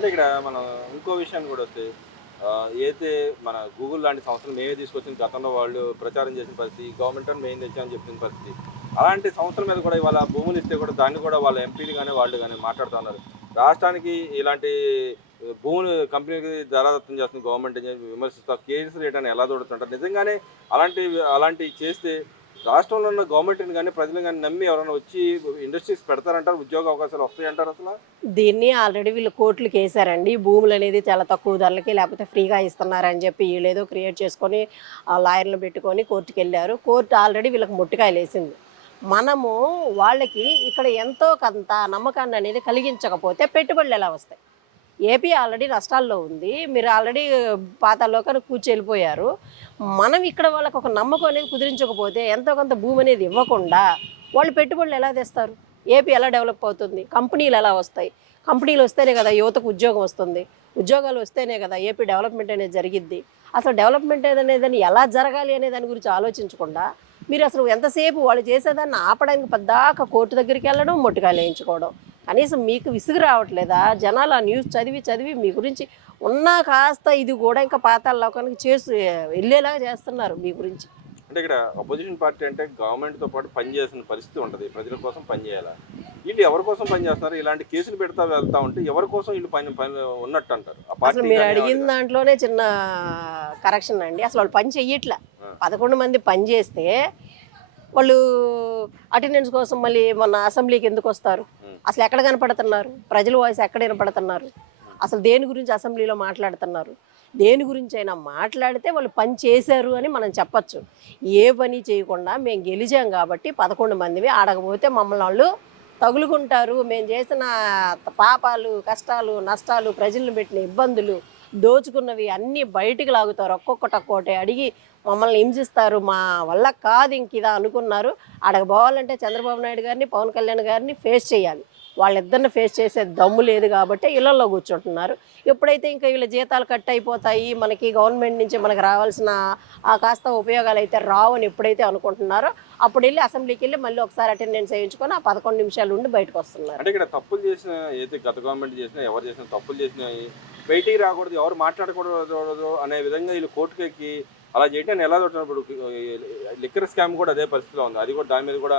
అంటే ఇక్కడ మనం ఇంకో విషయాన్ని కూడా వస్తే ఏదైతే మన గూగుల్ లాంటి సంస్థలు మేమే తీసుకొచ్చిన గతంలో వాళ్ళు ప్రచారం చేసిన పరిస్థితి, గవర్నమెంట్ అని మేము తెచ్చామని చెప్పిన పరిస్థితి. అలాంటి సంస్థల మీద కూడా ఇవాళ భూములు ఇస్తే కూడా దాన్ని కూడా వాళ్ళ ఎంపీలు గాని, వాళ్ళు గాని మాట్లాడుతా ఉన్నారు. రాష్ట్రానికి ఇలాంటి భూములు కంపెనీకి ధారాదత్తం చేస్తుంది గవర్నమెంట్ అని చెప్పి విమర్శిస్తా కేసులు వేయడాన్ని ఎలా చూడుతుంటారు. నిజంగానే అలాంటివి చేస్తే రాష్ట్రంలో ఉన్న గవర్నమెంట్‌ని గాని, ప్రజలు గాని నమ్మి ఎవరైనా వచ్చి ఇండస్ట్రీస్ పెడతారంటారు? ఉద్యోగ అవకాశాలు వస్తాయంటారా అసల? దీన్ని ఆల్రెడీ వీళ్ళు కోర్టులకేసారండి. భూములనేది చాలా తక్కువ ధరలకి లేకపోతే ఫ్రీగా ఇస్తున్నారని చెప్పి ఈళ్ళేదో క్రియేట్ చేసుకొని లాయర్‌లను పెట్టుకొని కోర్టుకెళ్లారు. కోర్టు ఆల్రెడీ వీళ్ళకి మొట్టికాయలేసింది. మనము వాళ్ళకి ఇక్కడ ఎంతో కొంత నమ్మకాన్ననేది కలిగించకపోతే పెట్టుబడులెలా వస్తాయి? ఏపీ ఆల్రెడీ నష్టాల్లో ఉంది. మీరు ఆల్రెడీ పాతాళలోకానికి కూర్చెళ్ళిపోయారు. మనం ఇక్కడ వాళ్ళకి ఒక నమ్మకం అనేది కుదిరించకపోతే ఎంతో కొంత భూమి అనేది ఇవ్వకుండా వాళ్ళు పెట్టుబడులు ఎలా తెస్తారు? ఏపీ ఎలా డెవలప్ అవుతుంది? కంపెనీలు ఎలా వస్తాయి? కంపెనీలు వస్తేనే కదా యువతకు ఉద్యోగం వస్తుంది. ఉద్యోగాలు వస్తేనే కదా ఏపీ డెవలప్మెంట్ అనేది జరిగిద్ది. అసలు డెవలప్మెంట్ అనేదని ఎలా జరగాలి అనే దాని గురించి ఆలోచించకుండా మీరు అసలు ఎంతసేపు వాళ్ళు చేసేదాన్ని ఆపడానికి పద్దాక కోర్టు దగ్గరికి వెళ్ళడం, మొట్టికాయలు వేయించుకోవడం. కనీసం మీకు విసుగు రావట్లేదా? జనాలు ఆ న్యూస్ చదివి చదివి మీ గురించి ఉన్నా కాస్త ఇది కూడా ఇంకా పాతాళ లోకానికి వెళ్ళేలాగా చేస్తున్నారు మీ గురించి. అంటే ఇక్కడ అపోజిషన్ పార్టీ అంటే గవర్నమెంట్‌తో పాటు పనిచేయాల్సిన పరిస్థితి ఉంటది. ప్రజల కోసం పనిచేయాలా? వీళ్ళు ఎవరి కోసం పనిచేస్తున్నారు? ఇలాంటి కేసులు పెడతా వెళ్తా ఉంటే ఎవరి కోసం వీళ్ళు పని పని ఉన్నట్టు అంటారు. ఆ అసలు పార్టీ మీరు గాని అడిగిన దాంట్లోనే చిన్న కరెక్షన్ అండి. అసలు వాళ్ళు పని చెయ్యట్లా. ఆ! 11 మంది పని చేస్తే వాళ్ళు అటెండెన్స్ కోసం మళ్ళీ మొన్న అసెంబ్లీకి ఎందుకు వస్తారు? హ్మ్. అసలు ఎక్కడ కనపడుతున్నారు? ప్రజల వాయిస్ ఎక్కడ వినపడుతున్నారు? అసలు దేని గురించి అసెంబ్లీలో మాట్లాడుతున్నారు? దేని గురించి అయినా మాట్లాడితే వాళ్ళు పని చేశారు అని మనం చెప్పచ్చు. ఏ పని చేయకుండా మేము గెలిచాం కాబట్టి 11 మందివి ఆడకపోతే మమ్మల్ని వాళ్ళు తగులుకుంటారు. మేము చేసిన పాపాలు, కష్టాలు, నష్టాలు, ప్రజలను పెట్టిన ఇబ్బందులు, దోచుకున్నవి అన్నీ బయటికి లాగుతారు. ఒక్కొక్కటి అడిగి మమ్మల్ని హింసిస్తారు. మా వల్ల కాదు ఇంక ఇదా అనుకున్నారు. అడగబోవాలంటే చంద్రబాబు నాయుడు గారిని, పవన్ కళ్యాణ్ గారిని ఫేస్ చేయాలి. వాళ్ళిద్దరిని ఫేస్ చేసే దమ్ము లేదు కాబట్టి ఇళ్లల్లో కూర్చుంటున్నారు. ఎప్పుడైతే ఇంకా వీళ్ళ జీతాలు కట్ అయిపోతాయి, మనకి గవర్నమెంట్ నుంచి మనకు రావాల్సిన కాస్త ఉపయోగాలు అయితే రావని ఎప్పుడైతే అనుకుంటున్నారో అప్పుడు వెళ్ళి అసెంబ్లీకి వెళ్ళి మళ్ళీ ఒకసారి అటెండెన్స్ వేయించుకొని ఆ 11 నిమిషాలు ఉండి బయటకు వస్తున్నారు. అంటే ఇక్కడ తప్పులు చేసిన ఏదైతే గత గవర్నమెంట్ చేసినా, ఎవరు చేసినా తప్పులు చేసినయి బయటికి రాకూడదు, ఎవరు మాట్లాడకూడదు అనే విధంగా వీళ్ళు కోర్టుకెక్కి అలా చేయటాన్ని ఎలా చూస్తున్నారు? ఇప్పుడు లిక్కర్ స్కామ్ కూడా అదే పరిస్థితిలో ఉంది. అది కూడా దాని మీద కూడా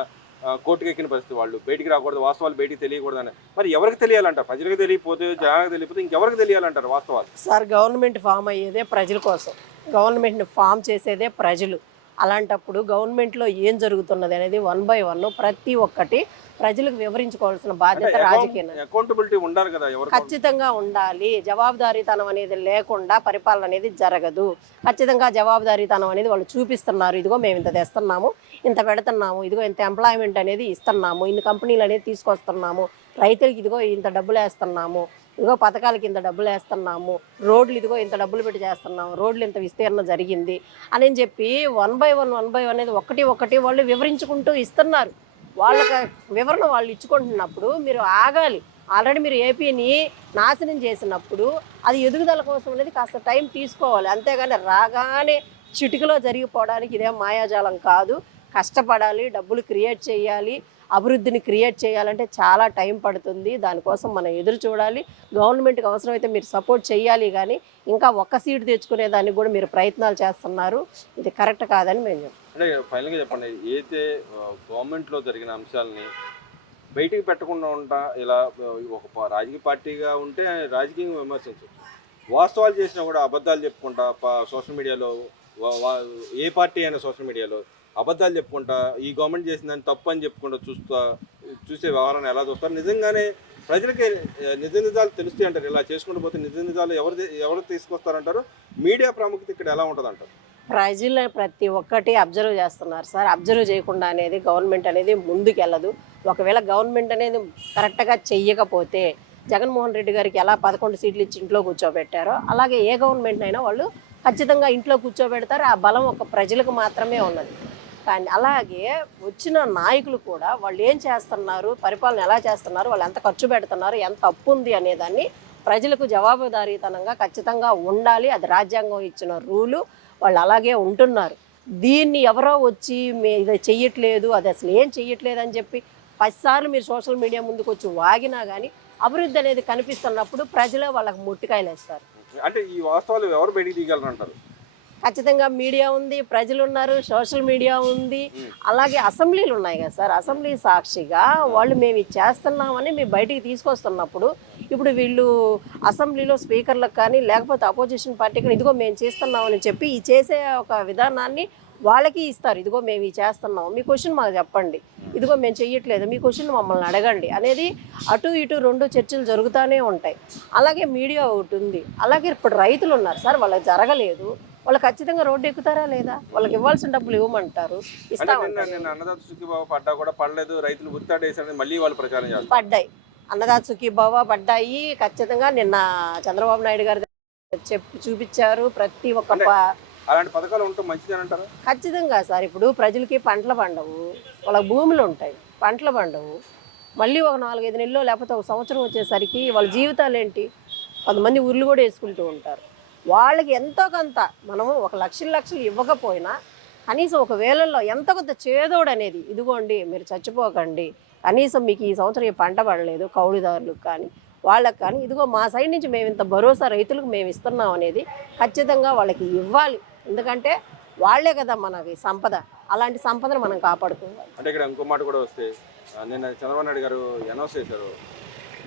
కోర్టుకెక్కిన పరిస్థితి. వాళ్ళు బయటికి రాకూడదు, వాస్తవాలు బయటికి తెలియకూడదని. మరి ఎవరికి తెలియాలంటారు? ప్రజలకు తెలియకపోతే, జనాలకు తెలియకపోతే ఇంకెవరికి తెలియాలంటారు వాస్తవాలు? సార్ గవర్నమెంట్ ఫామ్ అయ్యేదే ప్రజల కోసం. గవర్నమెంట్‌ని ఫామ్ చేసేదే ప్రజలు. అలాంటప్పుడు గవర్నమెంట్‌లో ఏం జరుగుతున్నది అనేది వన్ బై వన్ ప్రతి ఒక్కటి ప్రజలకు వివరించుకోవాల్సిన అంటే బాధ్యత రాజకీయ అకౌంటబిలిటీ ఉండాలి కదా ఎవరికి. ఖచ్చితంగా ఉండాలి. జవాబుదారీతనం అనేది లేకుండా పరిపాలన అనేది జరగదు. ఖచ్చితంగా జవాబుదారీతనం అనేది వాళ్ళు చూపిస్తున్నారు. ఇదిగో మేము ఇంత తెస్తున్నాము, ఇంత పెడుతున్నాము, ఇదిగో ఇంత ఎంప్లాయ్‌మెంట్ అనేది ఇస్తున్నాము, ఇన్ని కంపెనీలు అనేది తీసుకొస్తున్నాము, రైతులకి ఇదిగో ఇంత డబ్బులేస్తున్నాము, ఇదిగో పథకాలకి ఇంత డబ్బులేస్తున్నాము, రోడ్లు ఇదిగో ఇంత డబ్బులు పెట్టి చేస్తున్నాము, రోడ్లు ఇంత విస్తీర్ణం జరిగింది అని చెప్పి వన్ బై వన్ అనేది ఒక్కటి వాళ్ళు వివరించుకుంటూ ఇస్తున్నారు. వాళ్ళకి వివరణ వాళ్ళు ఇచ్చుకుంటున్నప్పుడు మీరు ఆగాలి. ఆల్రెడీ మీరు ఏపీని నాశనం చేసినప్పుడు అది ఎదుగుదల కోసం అనేది కాస్త టైం తీసుకోవాలి. అంతేగాని రాగానే చిటికలో జరిగిపోవడానికి ఇదేం మాయాజాలం కాదు. కష్టపడాలి, డబ్బులు క్రియేట్ చేయాలి, అభివృద్ధిని క్రియేట్ చేయాలంటే చాలా టైం పడుతుంది. దానికోసం మనం ఎదురు చూడాలి. గవర్నమెంట్కి అవసరమైతే మీరు సపోర్ట్ చేయాలి. కానీ ఇంకా ఒక్క సీటు తెచ్చుకునే దానికి కూడా మీరు ప్రయత్నాలు చేస్తున్నారు. ఇది కరెక్ట్ కాదని మేము చెప్తాం. అంటే ఫైనల్‌గా చెప్పండి. ఏదైతే గవర్నమెంట్‌లో జరిగిన అంశాలని బయటికి పెట్టకుండా ఉంటా ఇలా ఒక రాజకీయ పార్టీగా ఉంటే రాజకీయంగా విమర్శించొచ్చు. వాస్తవాలు చేసినా కూడా అబద్ధాలు చెప్పుకుంటా సోషల్ మీడియాలో ఏ పార్టీ అయినా సోషల్ మీడియాలో అబద్ధాలు చెప్పుకుంటా ఈ గవర్నమెంట్ చేసిందని తప్పు అని చెప్పుకుంటూ చూసే వ్యవహారాన్ని ఎలా చూస్తారు? నిజంగానే ప్రజలకి నిజ నిజాలు తెలుస్తాయి అంటారు. ఇలా చేసుకుంటూ పోతే నిజ నిజాలు ఎవరు తీసుకొస్తారంటారు? మీడియా ప్రాముఖ్యత ఇక్కడ ఎలా ఉంటుందంటారు? ప్రజలు ప్రతి ఒక్కటి అబ్జర్వ్ చేస్తున్నారు సార్. అబ్జర్వ్ చేయకుండా అనేది గవర్నమెంట్ అనేది ముందుకెళ్ళదు. ఒకవేళ గవర్నమెంట్ అనేది కరెక్ట్గా చెయ్యకపోతే జగన్మోహన్ రెడ్డి గారికి ఎలా 11 సీట్లు ఇచ్చి ఇంట్లో కూర్చోబెట్టారో అలాగే ఏ గవర్నమెంట్ అయినా వాళ్ళు ఖచ్చితంగా ఇంట్లో కూర్చోబెడతారు. ఆ బలం ఒక ప్రజలకు మాత్రమే ఉన్నది. కానీ అలాగే వచ్చిన నాయకులు కూడా వాళ్ళు ఏం చేస్తున్నారు, పరిపాలన ఎలా చేస్తున్నారు, వాళ్ళు ఎంత ఖర్చు పెడుతున్నారు, ఎంత అప్పు ఉంది అనేదాన్ని ప్రజలకు జవాబుదారీతనంగా ఖచ్చితంగా ఉండాలి. అది రాజ్యాంగం ఇచ్చిన రూలు. వాళ్ళు అలాగే ఉంటున్నారు. దీన్ని ఎవరో వచ్చి ఇది చెయ్యట్లేదు, అది అసలు ఏం చెయ్యట్లేదు అని చెప్పి 10 సార్లు మీరు సోషల్ మీడియా ముందుకు వచ్చి వాగినా కానీ అభివృద్ధి అనేది కనిపిస్తున్నప్పుడు ప్రజలు వాళ్ళకి ముట్టికాయలు వేస్తారు. అంటే ఈ వాస్తవాలు ఎవరు బయటికి తీయగలరు అంటారు? ఖచ్చితంగా మీడియా ఉంది, ప్రజలు ఉన్నారు, సోషల్ మీడియా ఉంది, అలాగే అసెంబ్లీలు ఉన్నాయి కదా సార్. అసెంబ్లీ సాక్షిగా వాళ్ళు మేము ఇది చేస్తున్నామని మేము బయటికి తీసుకొస్తున్నప్పుడు ఇప్పుడు వీళ్ళు అసెంబ్లీలో స్పీకర్లకు కానీ లేకపోతే అపోజిషన్ పార్టీకి ఇదిగో మేము చేస్తున్నామని చెప్పి ఈ చేసే ఒక విధానాన్ని వాళ్ళకి ఇస్తారు. ఇదిగో మేము ఇది చేస్తున్నాం, మీ క్వశ్చన్ మాకు చెప్పండి, ఇదిగో మేము చెయ్యట్లేదు, మీ క్వశ్చన్ మమ్మల్ని అడగండి అనేది అటు ఇటు రెండు చర్చలు జరుగుతూనే ఉంటాయి. అలాగే మీడియా ఒకటి ఉంది. అలాగే ఇప్పుడు రైతులు ఉన్నారు సార్, వాళ్ళకి జరగలేదు, వాళ్ళు ఖచ్చితంగా రోడ్డు ఎక్కుతారా లేదా? వాళ్ళకి ఇవ్వాల్సిన డబ్బులు ఇవ్వమంటారు, ఇస్తామంటారు. అన్నదాత సుఖీభావ పడ్డా కూడా పడలేదు, రైతులు గుర్తాడేసారని మళ్ళీ వాళ్ళు ప్రచారం చేస్తారు. పడ్డాయి, అన్నదాత సుఖీభావ పడ్డాయి ఖచ్చితంగా. నిన్న చంద్రబాబు నాయుడు గారు చూపించారు ప్రతి ఒక్క అలాంటి పథకాలు ఉంటే మంచిదని అంటారా? ఖచ్చితంగా సార్. ఇప్పుడు ప్రజలకి పంటలు పండవు, వాళ్ళకి భూములు ఉంటాయి, పంటలు పండవు, మళ్ళీ ఒక 4-5 నెలలు లేకపోతే ఒక సంవత్సరం వచ్చేసరికి వాళ్ళ జీవితాలు ఏంటి? కొంతమంది ఊర్లు కూడా వేసుకుంటూ ఉంటారు. వాళ్ళకి ఎంతో కొంత మనము 1,00,000 ఇవ్వకపోయినా కనీసం ఒక వేలల్లో ఎంతో కొంత చేదోడు అనేది, ఇదిగోండి మీరు చచ్చిపోకండి, కనీసం మీకు ఈ సంవత్సరం ఈ పంట పడలేదు కౌలుదారులకు కానీ వాళ్ళకి కానీ, ఇదిగో మా సైడ్ నుంచి మేము ఇంత భరోసా రైతులకు మేము ఇస్తున్నాం అనేది ఖచ్చితంగా వాళ్ళకి ఇవ్వాలి. ఎందుకంటే వాళ్లే కదా మనకి సంపద, అలాంటి సంపదను మనం కాపాడుకోవాలి. అంటే ఇక్కడ ఇంకో మాట కూడా వస్తే, నిన్న చంద్రబాబు నాయుడు గారు అనౌన్స్ చేశారు,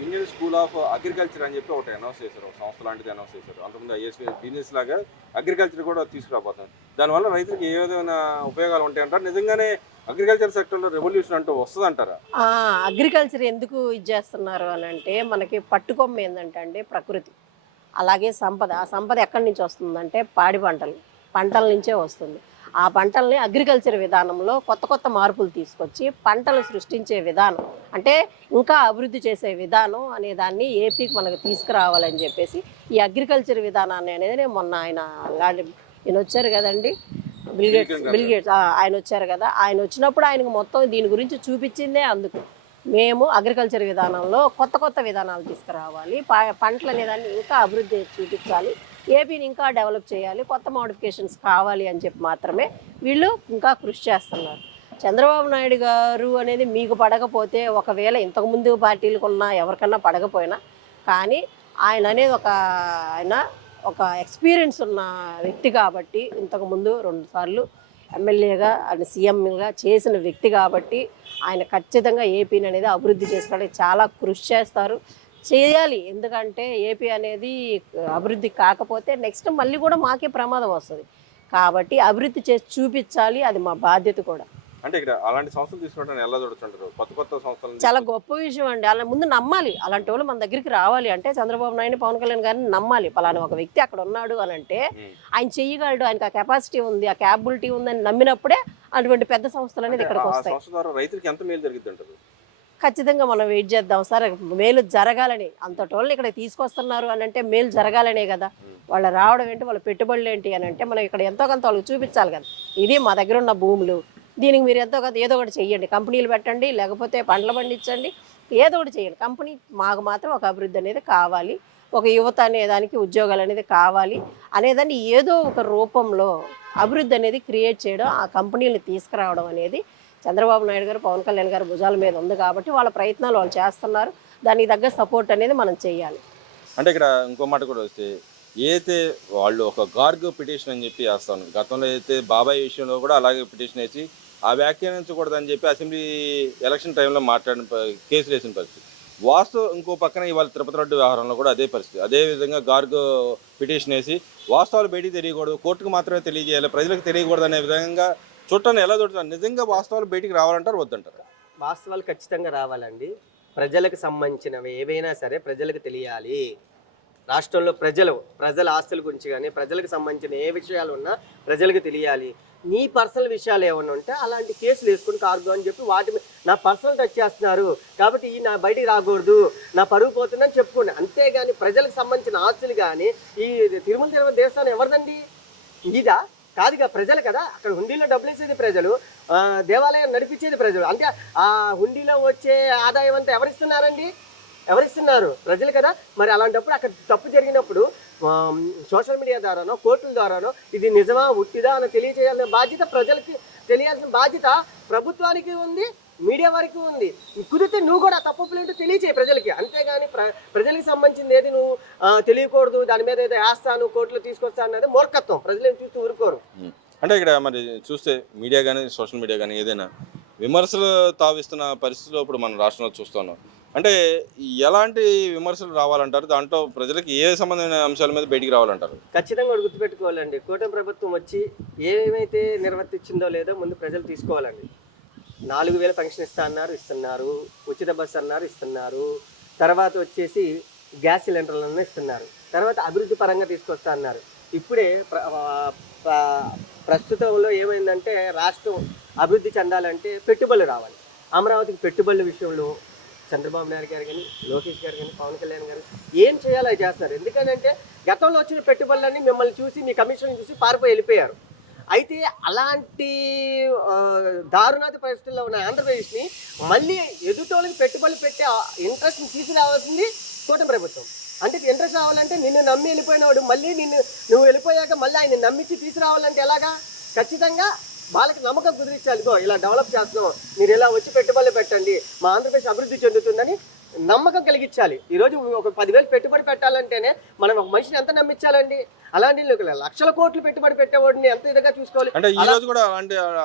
ఇండియన్ స్కూల్ ఆఫ్ అగ్రికల్చర్ అని చెప్పి ఒకటి అనౌన్స్ చేశారు, ఒక సంస్థ లాంటిది అనౌన్స్ చేశారు. అంతకుముందు ఐఎస్పీ బిజినెస్ లాగా అగ్రికల్చర్ కూడా తీసుకురాబోతుంది. దానివల్ల రైతులకు ఏ విధమైన ఉపయోగాలు ఉంటాయంటారు? నిజంగానే అగ్రికల్చర్ సెక్టర్లో రెవల్యూషన్ అంటూ వస్తుంది అంటారా? అగ్రికల్చర్ ఎందుకు ఇది చేస్తున్నారు అని అంటే, మనకి పట్టుకొమ్మ ఏంటంటే అండి ప్రకృతి, అలాగే సంపద. ఆ సంపద ఎక్కడి నుంచి వస్తుందంటే పాడి పంటల నుంచే వస్తుంది. ఆ పంటల్ని అగ్రికల్చర్ విధానంలో కొత్త కొత్త మార్పులు తీసుకొచ్చి పంటలు సృష్టించే విధానం, అంటే ఇంకా అభివృద్ధి చేసే విధానం అనే దాన్ని ఏపీకి మనకు తీసుకురావాలని చెప్పేసి ఈ అగ్రికల్చర్ విధానాన్ని అనేది మొన్న ఈయన వచ్చారు కదండి, బిల్ గేట్స్ ఆయన వచ్చారు కదా, ఆయన వచ్చినప్పుడు ఆయనకు మొత్తం దీని గురించి చూపించిందే. అందుకు మేము అగ్రికల్చర్ విధానంలో కొత్త కొత్త విధానాలు తీసుకురావాలి, పంటలు అనేదాన్ని ఇంకా అభివృద్ధి చూపించాలి, ఏపీని ఇంకా డెవలప్ చేయాలి, కొత్త మోడిఫికేషన్స్ కావాలి అని చెప్పి మాత్రమే వీళ్ళు ఇంకా కృషి చేస్తున్నారు. చంద్రబాబు నాయుడు గారు అనేది మీకు పడకపోతే, ఒకవేళ ఇంతకుముందు పార్టీలకు ఉన్న ఎవరికన్నా పడకపోయినా కానీ ఆయన అనేది ఒక ఎక్స్పీరియన్స్ ఉన్న వ్యక్తి కాబట్టి, ఇంతకుముందు 2 సార్లు ఎమ్మెల్యేగా అండ్ సీఎంగా చేసిన వ్యక్తి కాబట్టి ఆయన ఖచ్చితంగా ఏపీని అనేది అభివృద్ధి చేసుకోవడానికి చాలా కృషి చేయాలి. ఎందుకంటే ఏపీ అనేది అభివృద్ధి కాకపోతే నెక్స్ట్ మళ్ళీ కూడా మాకే ప్రమాదం వస్తుంది. కాబట్టి అభివృద్ధి చేసి చూపించాలి, అది మా బాధ్యత కూడా. అంటే ఇక్కడ అలాంటి సంస్థలు తీసుకోవడానికి ఎలా చూడొచ్చుంటారు? కొత్త సంస్థలు చాలా గొప్ప విషయం అండి. అలా ముందు నమ్మాలి, అలాంటి వాళ్ళు మన దగ్గరికి రావాలి అంటే చంద్రబాబు నాయుడు, పవన్ కళ్యాణ్ గారిని నమ్మాలి. పలానా ఒక వ్యక్తి అక్కడ ఉన్నాడు అని అంటే ఆయన చెయ్యగలడు, ఆయనకు ఆ కెపాసిటీ ఉంది, ఆ క్యాపబిలిటీ ఉందని నమ్మినప్పుడే అటువంటి పెద్ద సంస్థలు అనేది ఇక్కడికి వస్తాయి. రైతులకు ఎంత మేలు జరిగింది అంటారు? ఖచ్చితంగా మనం వెయిట్ చేద్దాం సార్, మేలు జరగాలని. అంతటోళ్ళు ఇక్కడ తీసుకొస్తున్నారు అని అంటే మేలు జరగాలనే కదా. వాళ్ళు రావడం ఏంటి, వాళ్ళ పెట్టుబడులు ఏంటి అని అంటే మనం ఇక్కడ ఎంతో కొంత వాళ్ళకి చూపించాలి కదా. ఇది మా దగ్గర ఉన్న భూములు, దీనికి మీరు ఎంతో కొంత ఏదో ఒకటి చెయ్యండి, కంపెనీలు పెట్టండి, లేకపోతే పంటలు పండించండి, ఏదో ఒకటి చేయండి. కంపెనీ మాకు మాత్రం ఒక అభివృద్ధి అనేది కావాలి, ఒక యువత అనేదానికి ఉద్యోగాలు అనేది కావాలి అనేదాన్ని ఏదో ఒక రూపంలో అభివృద్ధి అనేది క్రియేట్ చేయడం, ఆ కంపెనీలను తీసుకురావడం అనేది చంద్రబాబు నాయుడు గారు, పవన్ కళ్యాణ్ గారు భుజాల మీద ఉంది కాబట్టి వాళ్ళ ప్రయత్నాలు వాళ్ళు చేస్తున్నారు. దానికి తగ్గ సపోర్ట్ అనేది మనం చేయాలి. అంటే ఇక్కడ ఇంకో మాట కూడా వస్తే, ఏదైతే వాళ్ళు ఒక గార్గ్ పిటిషన్ అని చెప్పి వేస్తాను, గతంలో అయితే బాబాయ్ విషయంలో కూడా అలాగే పిటిషన్ వేసి ఆ వ్యాఖ్యానించకూడదని చెప్పి అసెంబ్లీ ఎలక్షన్ టైంలో మాట్లాడిన కేసులు వేసిన పరిస్థితి. వాస్తవం ఇంకో పక్కన ఇవాళ తిరుపతి రెడ్డి వ్యవహారంలో కూడా అదే పరిస్థితి. అదేవిధంగా గార్గ్ పిటిషన్ వేసి వాస్తవాలు బయటికి తెలియకూడదు, కోర్టుకు మాత్రమే తెలియజేయాలి, ప్రజలకు తెలియకూడదు అనే విధంగా చూడటాన్ని ఎలా చూడతారు? నిజంగా వాస్తవాలు బయటికి రావాలంటారు, వద్దంటారు? వాస్తవాలు ఖచ్చితంగా రావాలండి. ప్రజలకు సంబంధించినవి ఏవైనా సరే ప్రజలకు తెలియాలి. రాష్ట్రంలో ప్రజల ఆస్తుల గురించి కానీ ప్రజలకు సంబంధించిన ఏ విషయాలు ఉన్నా ప్రజలకు తెలియాలి. నీ పర్సనల్ విషయాలు ఏమన్నా ఉంటే అలాంటి కేసులు వేసుకుని కార్గో అని చెప్పి వాటి నా పర్సనల్ టచ్ చేస్తున్నారు కాబట్టి నా బయటికి రాకూడదు, నా పరుగు పోతుందని చెప్పుకోండి. అంతేగాని ప్రజలకు సంబంధించిన ఆస్తులు కానీ ఈ తిరుమల దేవస్థానం ఎవరిదండి? ఇదా కాదుగా, ప్రజలు కదా. అక్కడ హుండీలో డబ్బులు వేసేది ప్రజలు, దేవాలయం నడిపించేది ప్రజలు. అంటే ఆ హుండీలో వచ్చే ఆదాయం అంతా ఎవరిస్తున్నారు? ప్రజలు కదా. మరి అలాంటప్పుడు అక్కడ తప్పు జరిగినప్పుడు సోషల్ మీడియా ద్వారానో కోర్టుల ద్వారానో ఇది నిజమా ఉట్టిదా అని తెలియజేయాల్సిన బాధ్యత ప్రజలకి తెలియాల్సిన బాధ్యత ప్రభుత్వానికి ఉంది, మీడియా వరకు ఉంది. కుదిరితే నువ్వు కూడా తప్పులు ఏంటో తెలియచేయి ప్రజలకి, అంతేగాని ప్రజలకు సంబంధించింది ఏది నువ్వు తెలియకూడదు, దాని మీద ఏదో వేస్తాను కోర్టులో తీసుకొస్తాను అనేది మూర్ఖత్వం. ప్రజలు ఏం చూస్తూ ఊరుకోరు. అంటే ఇక్కడ మరి చూస్తే మీడియా కానీ సోషల్ మీడియా కానీ ఏదైనా విమర్శలు తావిస్తున్న పరిస్థితిలో ఇప్పుడు మన రాష్ట్రంలో చూస్తున్నాం. అంటే ఎలాంటి విమర్శలు రావాలంటారు? దాంట్లో ప్రజలకు ఏ సంబంధమైన అంశాల మీద బయటికి రావాలంటారు? ఖచ్చితంగా కూడా గుర్తుపెట్టుకోవాలండి, కూటమి ప్రభుత్వం వచ్చి ఏమైతే నిర్వర్తించిందో లేదో ముందు ప్రజలు తీసుకోవాలండి. 4000 పెన్షన్ ఇస్తున్నారు, ఉచిత బస్సు అన్నారు ఇస్తున్నారు, తర్వాత వచ్చేసి గ్యాస్ సిలిండర్లను ఇస్తున్నారు, తర్వాత అభివృద్ధి పరంగా తీసుకొస్తా అన్నారు. ఇప్పుడే ప్రస్తుతంలో ఏమైందంటే రాష్ట్రం అభివృద్ధి చెందాలంటే పెట్టుబడులు రావాలి. అమరావతికి పెట్టుబడుల విషయంలో చంద్రబాబు నాయుడు గారు కానీ, లోకేష్ గారు కానీ, పవన్ కళ్యాణ్ గారు ఏం చేయాలో అది చేస్తున్నారు. ఎందుకంటే గతంలో వచ్చిన పెట్టుబడులన్నీ మిమ్మల్ని చూసి, మీ కమిషన్ చూసి పారిపోయి వెళ్ళిపోయారు. అయితే అలాంటి దారుణాతి పరిస్థితుల్లో ఉన్న ఆంధ్రప్రదేశ్ని మళ్ళీ ఎదుటోళ్ళకి పెట్టుబడులు పెట్టే ఇంట్రెస్ట్ని తీసుకురావాల్సింది కూటమి ప్రభుత్వం. అంటే ఇంట్రెస్ట్ రావాలంటే నిన్ను నమ్మి వెళ్ళిపోయినవాడు మళ్ళీ నువ్వు వెళ్ళిపోయాక మళ్ళీ ఆయన నమ్మించి తీసుకురావాలంటే ఎలాగా? ఖచ్చితంగా వాళ్ళకి నమ్మకం కుదిరించాలి. ఇలా డెవలప్ చేస్తున్నాం, మీరు ఇలా వచ్చి పెట్టుబడులు పెట్టండి, మా ఆంధ్రప్రదేశ్ అభివృద్ధి చెందుతుందని నమ్మకం కలిగించాలి. ఈరోజు ఒక 10,000 పెట్టుబడి పెట్టాలంటేనే మనం ఒక మనిషిని ఎంత నమ్మించాలండి? అలాంటి లక్షల కోట్లు పెట్టుబడి పెట్టేవాడిని ఎంత ఇదిగా చూసుకోవాలి. అంటే ఈ రోజు కూడా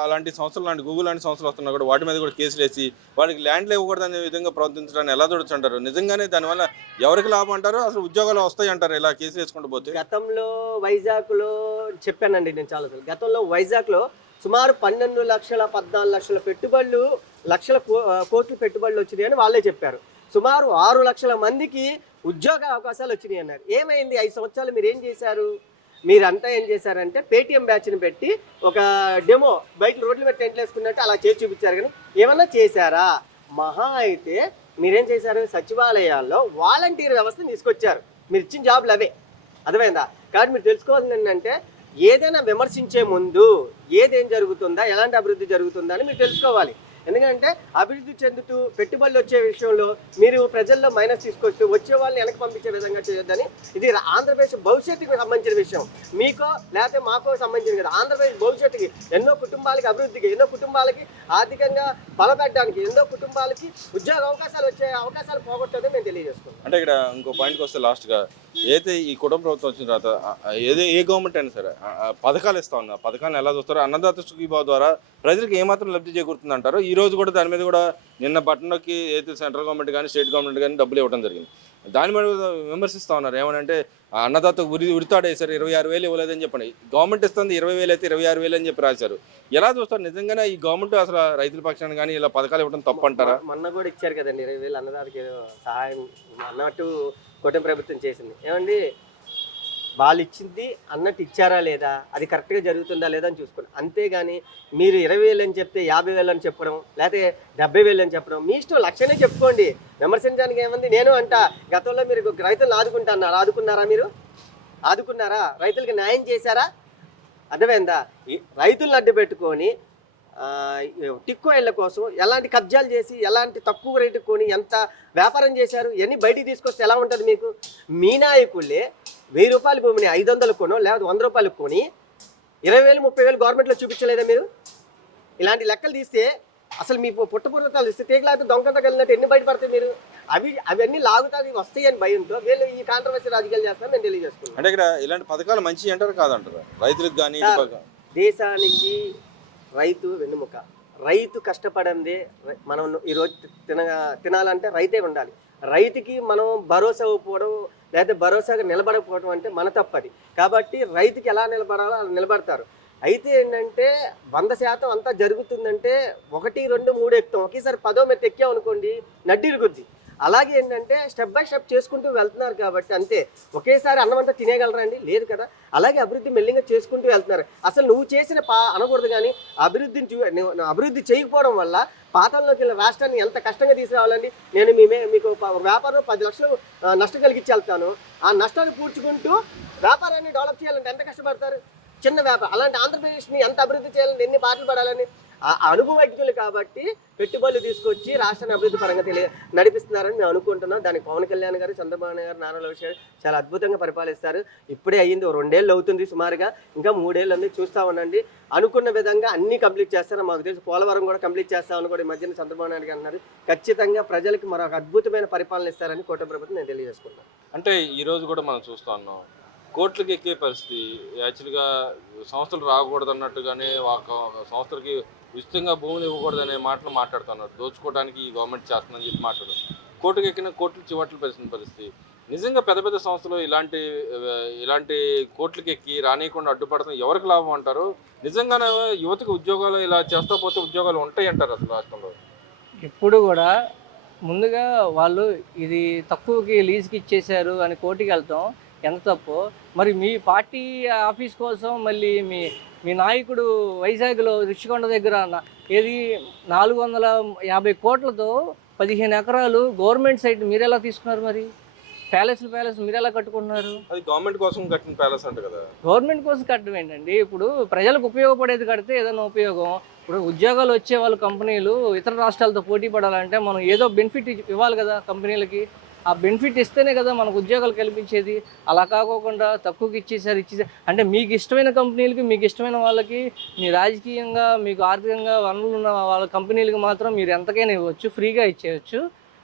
అలాంటి సంస్థలు, లాంటి గూగుల్ లాంటి సంస్థలు వస్తున్నా కూడా వాటి మీద కూడా కేసులు వేసి వాళ్ళకి ల్యాండ్లు ఇవ్వకూడదు అనే విధంగా ప్రవర్తించడాన్ని ఎలా చూడొచ్చు అంటారు? నిజంగానే దానివల్ల ఎవరికి లాభం అంటారు? అసలు ఉద్యోగాలు వస్తాయి అంటారు ఇలా కేసులు వేసుకుంటూ పోతే? గతంలో వైజాగ్లో చెప్పానండి నేను చాలా. గతంలో వైజాగ్లో సుమారు 12,14 లక్షల పెట్టుబడులు, లక్షల కోట్ల పెట్టుబడులు వచ్చినాయి అని వాళ్ళే చెప్పారు. సుమారు 6 లక్షల మందికి ఉద్యోగ అవకాశాలు వచ్చినాయి అన్నారు. ఏమైంది 5 సంవత్సరాలు మీరు ఏం చేశారు? మీరంతా ఏం చేశారంటే పేటీఎం బ్యాచ్ని పెట్టి ఒక డెమో బయట రోడ్ల మీద టెంట్లు వేసుకున్నట్టు అలా చేసి చూపించారు. కానీ ఏమన్నా చేశారా? మహా అయితే మీరేం చేశారు? సచివాలయాల్లో వాలంటీర్ వ్యవస్థను తీసుకొచ్చారు. మీరు ఇచ్చిన జాబులు అవే. అర్థమైందా? కాబట్టి మీరు తెలుసుకోవాల్సింది ఏంటంటే ఏదైనా విమర్శించే ముందు ఏదేం జరుగుతుందా, ఎలాంటి అభివృద్ధి జరుగుతుందా అని మీరు తెలుసుకోవాలి. ఎందుకంటే అభివృద్ధి చెందుతూ పెట్టుబడులు వచ్చే విషయంలో మీరు ప్రజల్లో మైనస్ తీసుకొస్తూ వచ్చే వాళ్ళని వెనక్కి పంపించే విధంగా చేయొద్దని. ఇది ఆంధ్రప్రదేశ్ భవిష్యత్తుకి సంబంధించిన విషయం. మీకో లేకపోతే మాకో సంబంధించిన కదా. ఆంధ్రప్రదేశ్ భవిష్యత్తుకి ఎన్నో కుటుంబాలకి అభివృద్ధికి, ఎన్నో కుటుంబాలకి ఆర్థికంగా బలపెట్టడానికి, ఎన్నో కుటుంబాలకి ఉద్యోగ అవకాశాలు వచ్చే అవకాశాలు పోగొట్టదని మేము తెలియజేస్తున్నాం. అంటే ఇక్కడ ఇంకో పాయింట్కి వస్తే లాస్ట్గా ఏదైతే ఈ కుటుంబ ప్రభుత్వం వచ్చిన తర్వాత ఏ గవర్నమెంట్ అయినా సరే పథకాలు ఇస్తా ఉన్నా పథకాలను ఎలా చూస్తారో అన్నదాత సుఖీభావ ద్వారా ప్రజలకు ఏమాత్రం లబ్ధి చేకూరుతుంది అంటారు? ఈ రోజు కూడా దాని మీద కూడా నిన్న బటన్కి ఏదైతే సెంట్రల్ గవర్నమెంట్ కానీ స్టేట్ గవర్నమెంట్ కానీ డబ్బులు ఇవ్వడం జరిగింది. దాని మీద విమర్శిస్తూ ఉన్నారు. ఏమనంటే అన్నదాత ఉరితాడేశారు, 26,000 ఇవ్వలేదని చెప్పండి. గవర్నమెంట్ ఇస్తుంది 20,000 అయితే 26,000 అని చెప్పి రాశారు. ఎలా చూస్తారు? నిజంగానే ఈ గవర్నమెంట్ అసలు రైతుల పక్షాన్ని కానీ ఇలా పథకాలు ఇవ్వడం తప్పు అంటారా? మొన్న కూడా ఇచ్చారు కదండి 20,000 అన్నదాతకి సహాయం అన్నట్టు కూటమి ప్రభుత్వం చేసింది. ఏమండి వాళ్ళు ఇచ్చింది అన్నట్టు ఇచ్చారా లేదా, అది కరెక్ట్గా జరుగుతుందా లేదా అని చూసుకోండి. అంతేగాని మీరు 20,000 అని చెప్తే 50,000 అని చెప్పడం, లేకపోతే 70,000 అని చెప్పడం మీ ఇష్టం. లక్షనే చెప్పుకోండి, విమర్శించడానికి ఏముంది? నేను అంట గతంలో మీరు రైతులను ఆదుకున్నారా? మీరు ఆదుకున్నారా? రైతులకి న్యాయం చేశారా? అర్థమైందా? రైతులను అడ్డు పెట్టుకొని టిక్కో ఇళ్ల కోసం ఎలాంటి కబ్జాలు చేసి, ఎలాంటి తక్కువ రేటుకు కొని ఎంత వ్యాపారం చేశారు ఇవన్నీ బయటికి తీసుకొస్తే ఎలా ఉంటుంది మీకు? మీ నాయకులే 1000 రూపాయల భూమిని 500 కొనో లేకపోతే 100 రూపాయలకు కొని 20,000 30,000 గవర్నమెంట్లో చూపించలేదా మీరు? ఇలాంటి లెక్కలు తీస్తే అసలు మీ పుట్టపూర్వతాలు ఇస్తే తీగలాగితే దొంగంతా కలిగినట్టు ఎన్ని బయటపడతాయి మీరు? అవన్నీ లాగుతాయి వస్తాయి అని భయంతో వీళ్ళు ఈ కాంట్రవర్సీ రాజకీయాలు చేస్తారని నేను తెలియజేస్తున్నాను. అంటే ఇక్కడ ఇలాంటి పథకాలు మంచి అంటారు కాదంటారు రైతులకు కానీ? దేశానికి రైతు వెన్నుముక. రైతు కష్టపడిందే మనం ఈరోజు తినాలంటే రైతే ఉండాలి. రైతుకి మనం భరోసా ఇవ్వకపోవడం లేకపోతే భరోసాగా నిలబడకపోవడం అంటే మన తప్పది. కాబట్టి రైతుకి ఎలా నిలబడాలో అలా నిలబడతారు. అయితే ఏంటంటే 100% అంతా జరుగుతుందంటే 1, 2, 3 ఎక్కుతాం. ఒకేసారి 10వ మెట్టు ఎక్కాం అనుకోండి నడ్డిరుగుద్ది. అలాగే ఏంటంటే స్టెప్ బై స్టెప్ చేసుకుంటూ వెళ్తున్నారు కాబట్టి అంతే. ఒకేసారి అన్నమంతా తినేయగలరా అండి? లేదు కదా. అలాగే అభివృద్ధి మెల్లిగా చేసుకుంటూ వెళ్తున్నారు. అసలు నువ్వు చేసిన అనకూడదు, కానీ అభివృద్ధి చేయకపోవడం వల్ల పాతంలోకి వెళ్ళిన రాష్ట్రాన్ని ఎంత కష్టంగా తీసుకురావాలండి. నేను మీకు వ్యాపారం 10 లక్షలు నష్టం కలిగించి వెళ్తాను. ఆ నష్టాన్ని పూడ్చుకుంటూ వ్యాపారాన్ని డెవలప్ చేయాలంటే ఎంత కష్టపడతారు చిన్న వ్యాపారం. అలాంటి ఆంధ్రప్రదేశ్ని ఎంత అభివృద్ధి చేయాలని ఎన్ని బాటలు పడాలని ఆ అనుభవజ్ఞులు కాబట్టి పెట్టుబడులు తీసుకొచ్చి రాష్ట్రాన్ని అభివృద్ధి పరంగా నడిపిస్తున్నారని మేము అనుకుంటున్నాం. దానికి పవన్ కళ్యాణ్ గారు, చంద్రబాబు నాయుడు గారు, నారా లోకేష్ గారు చాలా అద్భుతంగా పరిపాలిస్తారు. ఇప్పుడే అయ్యింది, 2 ఏళ్ళు అవుతుంది సుమారుగా, ఇంకా 3 ఏళ్ళు ఉంది. చూస్తూ ఉండండి. అనుకున్న విధంగా అన్ని కంప్లీట్ చేస్తారు. మాకు తెలుసు పోలవరం కూడా కంప్లీట్ చేస్తామని కూడా ఈ మధ్యన చంద్రబాబు నాయుడు గారు అన్నారు. ఖచ్చితంగా ప్రజలకు మరొక అద్భుతమైన పరిపాలన ఇస్తారని కూటమి ప్రభుత్వం నేను తెలియజేసుకుంటాను. అంటే ఈరోజు కూడా మనం చూస్తూ ఉన్నాం, కోట్లకి ఎక్కే పరిస్థితి. యాక్చువల్గా సంస్థలు రాకూడదు అన్నట్టుగానే ఒక సంస్థలకి ఉచితంగా భూములు ఇవ్వకూడదనే మాటలు మాట్లాడుతున్నారు. దోచుకోవడానికి ఈ గవర్నమెంట్ చేస్తుందని చెప్పి మాట్లాడారు. కోర్టుకు ఎక్కిన కోర్టులు చివట్లు పరిస్థితి. నిజంగా పెద్ద పెద్ద సంస్థలు ఇలాంటి కోట్లకి ఎక్కి రానియకుండా అడ్డుపడతాం ఎవరికి లాభం అంటారు? నిజంగానే యువతకు ఉద్యోగాలు ఇలా చేస్తా పోతే ఉద్యోగాలు ఉంటాయి అంటారు అసలు రాష్ట్రంలో? ఎప్పుడు కూడా ముందుగా వాళ్ళు ఇది తక్కువకి లీజుకి ఇచ్చేశారు అని కోర్టుకి వెళ్తాం ఎంత తప్పు. మరి మీ పార్టీ ఆఫీస్ కోసం మళ్ళీ మీ నాయకుడు వైజాగ్లో రుషికొండ దగ్గర ఏది 450 కోట్లతో 15 ఎకరాలు గవర్నమెంట్ సైట్ మీరు ఎలా తీసుకున్నారు? మరి ప్యాలెస్ మీరు ఎలా కట్టుకుంటున్నారు? అది గవర్నమెంట్ కోసం కట్టిన ప్యాలెస్ అంట కదా. గవర్నమెంట్ కోసం కట్టడం ఏంటండి? ఇప్పుడు ప్రజలకు ఉపయోగపడేది కడితే ఏదైనా ఉపయోగం. ఇప్పుడు ఉద్యోగాలు వచ్చే వాళ్ళు కంపెనీలు ఇతర రాష్ట్రాలతో పోటీ పడాలంటే మనం ఏదో బెనిఫిట్ ఇవ్వాలి కదా కంపెనీలకి. ఆ బెనిఫిట్ ఇస్తేనే కదా మనకు ఉద్యోగాలు కల్పించేది. అలా కాకోకుండా తక్కువకి ఇచ్చేసారు అంటే మీకు ఇష్టమైన కంపెనీలకి, మీకు ఇష్టమైన వాళ్ళకి, మీ రాజకీయంగా మీకు ఆర్థికంగా వనరులు ఉన్న వాళ్ళ కంపెనీలకి మాత్రం మీరు ఎంతకైనా ఇవ్వచ్చు, ఫ్రీగా ఇచ్చేయచ్చు.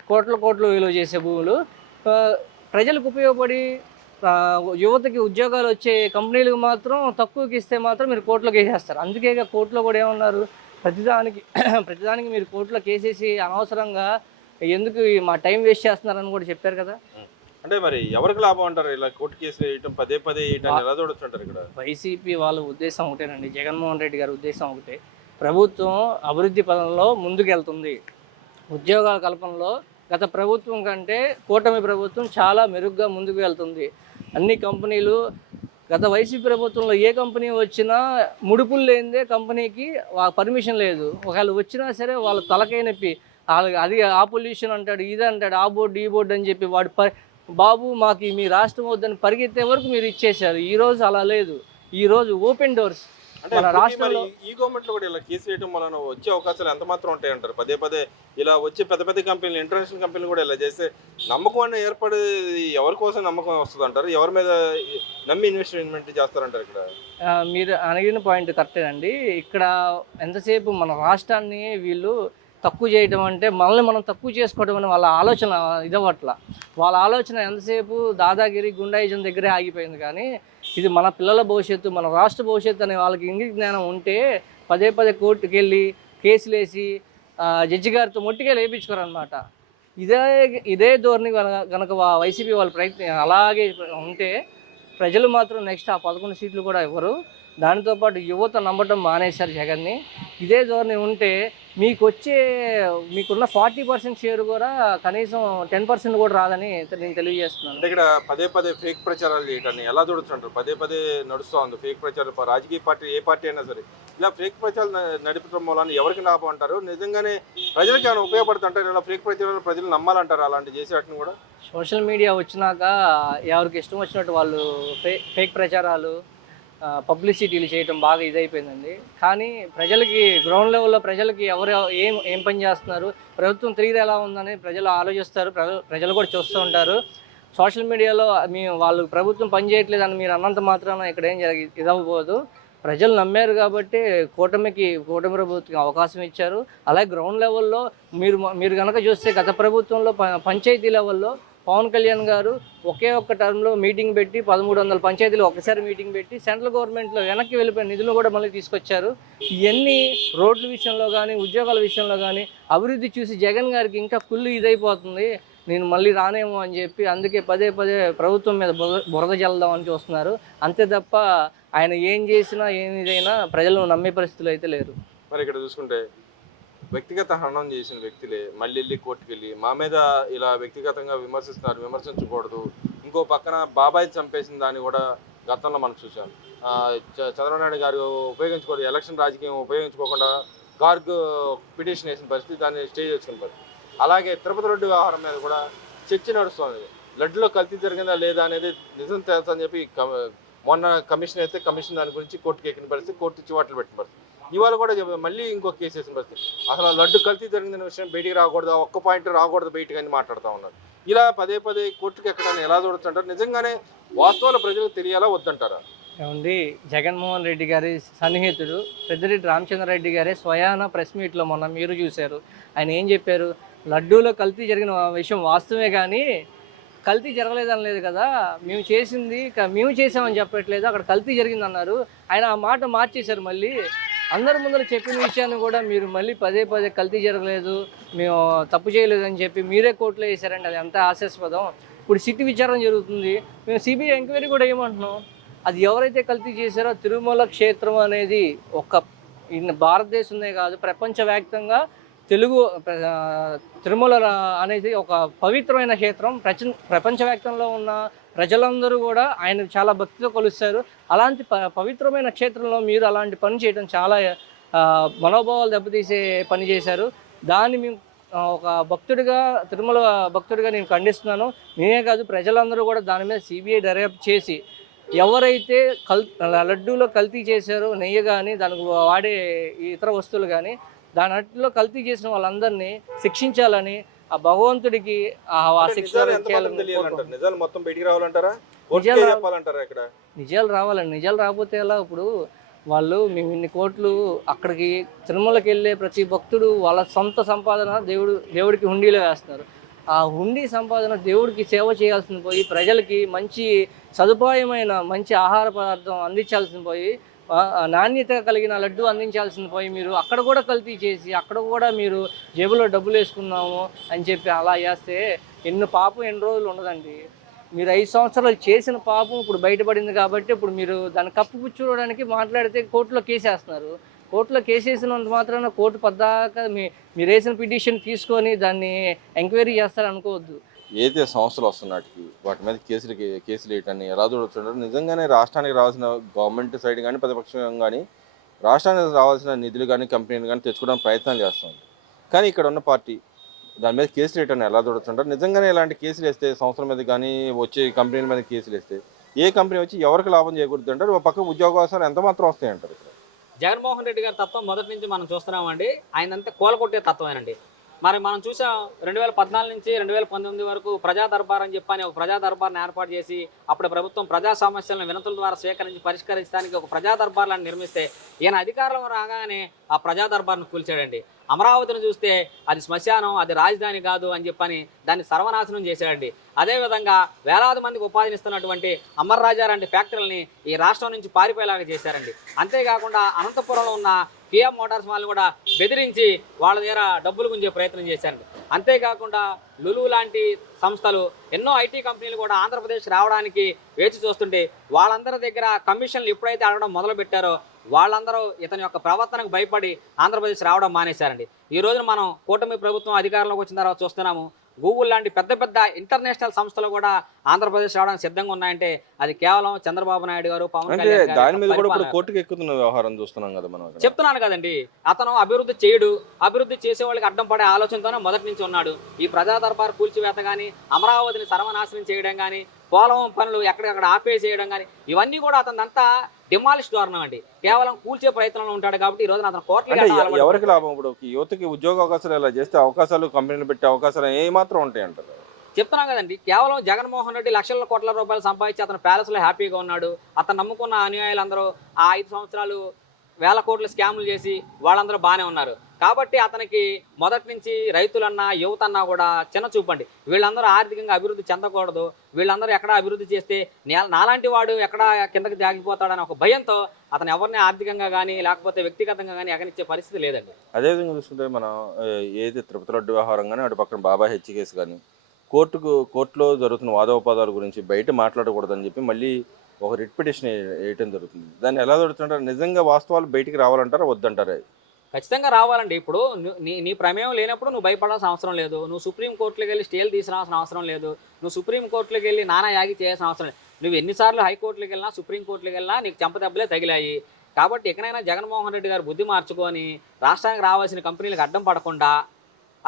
కోట్లు విలువ చేసే భూములు ప్రజలకు ఉపయోగపడి యువతకి ఉద్యోగాలు వచ్చే కంపెనీలకు మాత్రం తక్కువకి ఇస్తే మాత్రం మీరు కోర్టులోకి వేసేస్తారు. అందుకే కోర్టులో కూడా ఏమన్నారు, ప్రతిదానికి మీరు కోర్టులోకి వేసేసి అనవసరంగా ఎందుకు మా టైం వేస్ట్ చేస్తున్నారని కూడా చెప్పారు కదా. అంటే మరి ఎవరికి లాభం అంటారు ఇలా కోర్టు కేసు వేయటం, పదే వేయటం ఎలా చూడొచ్చు ఇక్కడ? వైసీపీ వాళ్ళ ఉద్దేశం ఒకటేనండి, జగన్మోహన్ రెడ్డి గారి ఉద్దేశం ఒకటే. ప్రభుత్వం అభివృద్ధి పదంలో ముందుకెళ్తుంది. ఉద్యోగాల కల్పనలో గత ప్రభుత్వం కంటే కూటమి ప్రభుత్వం చాలా మెరుగ్గా ముందుకు వెళ్తుంది. అన్ని కంపెనీలు గత వైసీపీ ప్రభుత్వంలో ఏ కంపెనీ వచ్చినా ముడుపులు లేనిదే కంపెనీకి పర్మిషన్ లేదు. ఒకవేళ వచ్చినా సరే వాళ్ళ తలకై నొప్పి. అది ఆ పొల్యూషన్ అంటాడు, ఇది అంటాడు, ఆ బోర్డు ఈ బోర్డు అని చెప్పి వాడు బాబు మాకు మీ రాష్ట్రం వద్దని పరిగెత్తే వరకు మీరు ఇచ్చేశారు. ఈరోజు అలా లేదు. ఈరోజు ఓపెన్ డోర్స్ మన రాష్ట్రంలో. ఈ గవర్నమెంట్ లో కూడా ఇలా కేసు వేయడం వలన వచ్చే అవకాశాలు ఎంత మాత్రం ఉంటాయంటారు? పదే ఇలా వచ్చే పెద్ద కంపెనీలు, ఇంటర్నేషనల్ కంపెనీలు కూడా ఇలా చేస్తే నమ్మకం అనేది ఏర్పడేది ఎవరి కోసం నమ్మకం వస్తుంది అంటారు? ఎవరి మీద నమ్మి ఇన్వెస్ట్మెంట్ చేస్తారంటారు? ఇక్కడ మీరు అడిగిన పాయింట్ కరెక్టేనండి. ఇక్కడ ఎంతసేపు మన రాష్ట్రాన్ని వీళ్ళు తక్కువ చేయడం అంటే మనల్ని మనం తక్కువ చేసుకోవడం అని వాళ్ళ ఆలోచన ఇదవట్ల. వాళ్ళ ఆలోచన ఎంతసేపు దాదాగిరి గుండాయిజం దగ్గరే ఆగిపోయింది. కానీ ఇది మన పిల్లల భవిష్యత్తు, మన రాష్ట్ర భవిష్యత్తు అనే వాళ్ళకి ఇంగిత జ్ఞానం ఉంటే పదే కోర్టుకు వెళ్ళి కేసులు వేసి జడ్జి గారితో మొట్టిగా లేపించుకోరనమాట. ఇదే ధోరణి కనుక వైసీపీ వాళ్ళ ప్రయత్నం అలాగే ఉంటే ప్రజలు మాత్రం నెక్స్ట్ ఆ 11 సీట్లు కూడా ఇవ్వరు. దానితో పాటు యువత నమ్మటం మానేశారు జగన్ని. ఇదే ధోరణి ఉంటే మీకున్న 40% షేర్ కూడా కనీసం 10% కూడా రాదని నేను తెలియజేస్తున్నాను. అంటే ఇక్కడ పదే ఫేక్ ప్రచారాలు చేయటాన్ని ఎలా చూడొచ్చు అంటారు? పదే నడుస్తూ ఉంది ఫేక్ ప్రచారం. రాజకీయ పార్టీ ఏ పార్టీ అయినా సరే ఇలా ఫేక్ ప్రచారాలు నడిపడం వలన ఎవరికి లాభం అంటారు? నిజంగానే ప్రజలకి ఏమైనా ఉపయోగపడుతుంటారు ఇలా ఫేక్ ప్రచారాలు? ప్రజలు నమ్మాలంటారు అలాంటి చేసేటట్టు కూడా? సోషల్ మీడియా వచ్చినాక ఎవరికి ఇష్టం వచ్చినట్టు వాళ్ళు ఫేక్ ప్రచారాలు, పబ్లిసిటీలు చేయటం బాగా ఇదైపోయిందండి. కానీ ప్రజలకి గ్రౌండ్ లెవెల్లో ప్రజలకి ఎవరు ఏం పని చేస్తున్నారు, ప్రభుత్వం తిరిగి ఎలా ఉందని ప్రజలు ఆలోచిస్తారు. ప్రజలు కూడా చూస్తూ ఉంటారు. సోషల్ మీడియాలో వాళ్ళు ప్రభుత్వం పని చేయట్లేదని మీరు అన్నంత మాత్రాన ఇక్కడ ఏం ఇదవ్వబోదు. ప్రజలు నమ్మారు కాబట్టి కూటమి ప్రభుత్వం అవకాశం ఇచ్చారు. అలాగే గ్రౌండ్ లెవెల్లో మీరు కనుక చూస్తే గత ప్రభుత్వంలో పంచాయతీ లెవెల్లో పవన్ కళ్యాణ్ గారు ఒకే ఒక్క టర్మ్లో మీటింగ్ పెట్టి 1300 పంచాయతీలు ఒకసారి మీటింగ్ పెట్టి సెంట్రల్ గవర్నమెంట్లో వెనక్కి వెళ్ళిపోయిన నిధులు కూడా మళ్ళీ తీసుకొచ్చారు. ఇవన్నీ రోడ్ల విషయంలో కానీ ఉద్యోగాల విషయంలో కానీ అభివృద్ధి చూసి జగన్ గారికి ఇంకా కుళ్ళు ఇదైపోతుంది, నేను మళ్ళీ రానేమో అని చెప్పి అందుకే పదే ప్రభుత్వం మీద బురద జల్దామని చూస్తున్నారు. అంతే తప్ప ఆయన ఏం చేసినా ఏదైనా ప్రజలను నమ్మే పరిస్థితులు అయితే లేరు. మరి ఇక్కడ చూసుకుంటే వ్యక్తిగత హననం చేసిన వ్యక్తులే మళ్ళీ వెళ్ళి కోర్టుకు వెళ్ళి మా మీద ఇలా వ్యక్తిగతంగా విమర్శిస్తున్నారు, విమర్శించకూడదు. ఇంకో పక్కన బాబాయ్ చంపేసిన దాన్ని కూడా గతంలో మనం చూసాం. చంద్రబాబు నాయుడు గారు ఉపయోగించుకోలేదు, ఎలక్షన్ రాజకీయం ఉపయోగించుకోకుండా గార్గ్ పిటిషన్ వేసిన పరిస్థితి, దాన్ని స్టే చేసుకున్న పరిస్థితి. అలాగే తిరుపతి రెడ్డి వ్యవహారం మీద కూడా చర్చ నడుస్తుంది. లడ్డులో కల్తీ జరిగిందా లేదా అనేది నిజం తెలుసని చెప్పి మొన్న కమిషన్ అయితే కమిషన్ దాని గురించి కోర్టుకి ఎక్కిన పరిస్థితి, కోర్టు చివాట్లు పెట్టిన పరిస్థితి. ఇవాళ కూడా మళ్ళీ ఇంకో కేసు వేసిన పరిస్థితి. అసలు ఆ లడ్డు కల్తీ జరిగిన విషయం బయటికి రాకూడదు, ఆ ఒక్క పాయింట్ రాకూడదు బయటకు అని మాట్లాడుతూ ఉన్నారు. ఇలా పదే పదే కోర్టుకి ఎక్కడాన్ని ఎలా చూడొచ్చు అంటారు? నిజంగానే వాస్తవాలు ప్రజలకు తెలియాలా వద్దంటారా? ఏమండి, జగన్మోహన్ రెడ్డి గారి సన్నిహితుడు పెద్దిరెడ్డి రామచంద్రారెడ్డి గారే స్వయాన ప్రెస్ మీట్లో మొన్న మీరు చూశారు. ఆయన ఏం చెప్పారు? లడ్డూలో కల్తీ జరిగిన విషయం వాస్తవమే కానీ కల్తీ జరగలేదనలేదు కదా, మేము చేసింది మేము చేసామని చెప్పట్లేదు, అక్కడ కల్తీ జరిగిందన్నారు. ఆయన ఆ మాట మార్చేశారు. మళ్ళీ అందరి ముందర చెప్పిన విషయాన్ని కూడా మీరు మళ్ళీ పదే పదే కల్తీ జరగలేదు, మేము తప్పు చేయలేదని చెప్పి మీరే కోర్టులో వేశారండి. అది ఎంత హాస్యాస్పదం. ఇప్పుడు సిట్ విచారణ జరుగుతుంది, మేము సిబిఐ ఎంక్వైరీ కూడా ఏమంటున్నాం? అది ఎవరైతే కల్తీ చేశారో తిరుమల క్షేత్రం అనేది ఒక భారతదేశంలో కాదు ప్రపంచవ్యాప్తంగా తిరుమల అనేది ఒక పవిత్రమైన క్షేత్రం. ప్రపంచవ్యాప్తంలో ఉన్న ప్రజలందరూ కూడా ఆయన చాలా భక్తితో కొలుస్తారు. అలాంటి పవిత్రమైన క్షేత్రంలో మీరు అలాంటి పని చేయడం చాలా మనోభావాలు దెబ్బతీసే పని చేశారు. దాన్ని మేము ఒక భక్తుడిగా, తిరుమల భక్తుడిగా నేను ఖండిస్తున్నాను. నేనే కాదు, ప్రజలందరూ కూడా దాని మీద సిబిఐ దర్యాప్తు చేసి ఎవరైతే లడ్డూలో కల్తీ చేశారో, నెయ్యి కానీ దానికి వాడే ఇతర వస్తువులు కానీ దానిలో కల్తీ చేసిన వాళ్ళందరినీ శిక్షించాలని ఆ భగవంతుడికి ఆ శిక్ష నిజాలు మొత్తం బయటికి రావాలంటారా? నిజాలు రావాలండి. నిజాలు రాకపోతే ఎలా? ఇప్పుడు వాళ్ళు మేము ఇన్ని కోట్లు అక్కడికి తిరుమలకి వెళ్ళే ప్రతి భక్తుడు వాళ్ళ సొంత సంపాదన దేవుడికి హుండీలో వేస్తున్నారు. ఆ హుండీ సంపాదన దేవుడికి సేవ చేయాల్సింది పోయి ప్రజలకి మంచి సదుపాయమైన మంచి ఆహార పదార్థం అందించాల్సింది పోయి నాణ్యత కలిగిన లడ్డు అందించాల్సింది పోయి మీరు అక్కడ కూడా కల్తీ చేసి అక్కడ కూడా మీరు జేబులో డబ్బులు వేసుకున్నాము అని చెప్పి అలా చేస్తే పాపం ఎన్ని రోజులు ఉండదండి. మీరు 5 సంవత్సరాలు చేసిన పాపం ఇప్పుడు బయటపడింది కాబట్టి ఇప్పుడు మీరు దాన్ని కప్పుపుచ్చుకోవడానికి మాట్లాడితే కోర్టులో కేసేస్తున్నారు. కోర్టులో కేసేసినంత మాత్రాన కోర్టు పద్దాక మీరు వేసిన పిటిషన్ తీసుకొని దాన్ని ఎంక్వైరీ చేస్తారనుకోవద్దు. ఏదైతే సంస్థలు వస్తున్నట్టుకి వాటి మీద కేసులు వేయటాన్ని ఎలా చూడొచ్చు? నిజంగానే రాష్ట్రానికి రావాల్సిన గవర్నమెంట్ సైడ్ కానీ ప్రతిపక్షం కానీ రాష్ట్రానికి రావాల్సిన నిధులు కానీ కంపెనీలు కానీ తెచ్చుకోవడానికి ప్రయత్నాలు చేస్తుంది. కానీ ఇక్కడ ఉన్న పార్టీ దాని మీద కేసులు వేయటాన్ని ఎలా చూడొచ్చు అంటారు? నిజంగానే ఇలాంటి కేసులు వేస్తే సంస్థల మీద కానీ వచ్చే కంపెనీల మీద కేసులు వేస్తే ఏ కంపెనీ వచ్చి ఎవరికి లాభం చేకూరుతుంది అంటారు? ఒక పక్క ఉద్యోగావకాశాలు ఎంత మాత్రం వస్తాయి అంటారు? ఇక్కడ జగన్మోహన్ రెడ్డి గారి తత్వం మొదటి నుంచి మనం చూస్తున్నామండి. ఆయనంతా కూలకొట్టే తత్వమేనండి. మరి మనం చూసాం 2014 నుంచి 2019 వరకు ప్రజా దర్బార్ అని చెప్పని ఒక ప్రజా దర్బార్ని ఏర్పాటు చేసి అప్పుడు ప్రభుత్వం ప్రజా సమస్యలను వినతుల ద్వారా స్వీకరించి పరిష్కరించడానికి ఒక ప్రజా దర్బార్లను నిర్మిస్తే ఈయన అధికారంలో రాగానే ఆ ప్రజా దర్బార్ను కూల్చాడండి. అమరావతిని చూస్తే అది శ్మశానం, అది రాజధాని కాదు అని చెప్పని దాన్ని సర్వనాశనం చేశాడండి. అదేవిధంగా వేలాది మందికి ఉపాధినిస్తున్నటువంటి అమర్ రాజా లాంటి ఫ్యాక్టరీలని ఈ రాష్ట్రం నుంచి పారిపోయేలాగా చేశారండి. అంతేకాకుండా అనంతపురంలో ఉన్న కియా మోటార్స్ వాళ్ళని కూడా బెదిరించి వాళ్ళ దగ్గర డబ్బులు గుంజే ప్రయత్నం చేశారండి. అంతేకాకుండా లులు లాంటి సంస్థలు ఎన్నో ఐటీ కంపెనీలు కూడా ఆంధ్రప్రదేశ్ రావడానికి వేచి చూస్తుంటే వాళ్ళందరి దగ్గర కమిషన్లు ఎప్పుడైతే అడగడం మొదలుపెట్టారో వాళ్ళందరూ ఇతని యొక్క ప్రవర్తనకు భయపడి ఆంధ్రప్రదేశ్ రావడం మానేశారండి. ఈ రోజున మనం కూటమి ప్రభుత్వం అధికారంలోకి వచ్చిన తర్వాత చూస్తున్నాము, గూగుల్ లాంటి పెద్ద పెద్ద ఇంటర్నేషనల్ సంస్థలు కూడా ఆంధ్రప్రదేశ్ రావడానికి సిద్ధంగా ఉన్నాయంటే అది కేవలం చంద్రబాబు నాయుడు గారు, పవన్ కళ్యాణ్ దాని మీద కూడా ఇప్పుడు కోర్టుకు ఎక్కుతున్న వ్యవహారం చూస్తున్నాం కదా మనం. చెప్తున్నాను కదండి, అతను అభివృద్ధి చేయడు, అభివృద్ధి చేసే వాళ్ళకి అడ్డం పడే ఆలోచనతోనే మొదటి నుంచి ఉన్నాడు. ఈ ప్రజా దర్బార్ కూల్చివేత కానీ, అమరావతిని సర్వనాశనం చేయడం కానీ, పోలవరం పనులు ఎక్కడికక్కడ ఆపేసేయడం కానీ ఇవన్నీ కూడా అతనంతా డిమాలిష్ ధోరణం అండి. కేవలం కూల్చే ప్రయత్నంలో ఉంటాడు కాబట్టి ఈ రోజున అతను కోర్టులో ఎవరికి లాభం? ఇప్పుడు యువతకి ఉద్యోగ అవకాశాలు ఎలా చేస్తే అవకాశాలు కంపెనీలు పెట్టే అవకాశాలు ఏమాత్రం ఉంటాయి అంటారు? చెప్తున్నాం కదండి, కేవలం జగన్మోహన్ రెడ్డి లక్షల కోట్ల రూపాయలు సంపాదించి అతను ప్యాలెస్లో హ్యాపీగా ఉన్నాడు. అతను నమ్ముకున్న అనుయాయులందరూ ఆ 5 సంవత్సరాలు వేల కోట్ల స్కాములు చేసి వాళ్ళందరూ బాగానే ఉన్నారు. కాబట్టి అతనికి మొదటి నుంచి రైతులన్నా యువత అన్నా కూడా చిన్న చూపండి. వీళ్ళందరూ ఆర్థికంగా అభివృద్ధి చెందకూడదు, వీళ్ళందరూ ఎక్కడ అభివృద్ధి చేస్తే నాలాంటి వాడు ఎక్కడ కిందకి జాగిపోతాడని ఒక భయంతో అతను ఎవరిని ఆర్థికంగా కానీ లేకపోతే వ్యక్తిగతంగా కానీ ఎగనిచ్చే పరిస్థితి లేదండి. అదేవిధంగా చూసుకుంటే మనం ఏదైతే తిరుపతి లడ్డు వ్యవహారం కానీ అటు పక్కన బాబా హెచ్ కేసు కానీ కోర్టులో జరుగుతున్న వాదోపవాదాల గురించి బయట మాట్లాడకూడదని చెప్పి మళ్ళీ ఒక రిట్ పిటిషన్ వేయటం జరుగుతుంది. దాన్ని ఎలా జరుగుతుంటారు? నిజంగా వాస్తవాలు బయటికి రావాలంటారా వద్దంటారా? ఖచ్చితంగా రావాలండి. ఇప్పుడు నీ ప్రమేయం లేనప్పుడు నువ్వు భయపడాల్సిన అవసరం లేదు. నువ్వు సుప్రీంకోర్టులోకి వెళ్ళి స్టేలు తీసుకురావాల్సిన అవసరం లేదు. నువ్వు సుప్రీంకోర్టులోకి వెళ్ళి నానా యాగి చేయాల్సిన అవసరం లేదు. నువ్వు ఎన్నిసార్లు హైకోర్టులోకి వెళ్ళినా సుప్రీంకోర్టులోకి వెళ్ళినా నీకు చెంపదెబ్బలే తగిలాయి. కాబట్టి ఎక్కడైనా జగన్మోహన్ రెడ్డి గారు బుద్ధి మార్చుకొని రాష్ట్రానికి రావాల్సిన కంపెనీలకు అడ్డం పడకుండా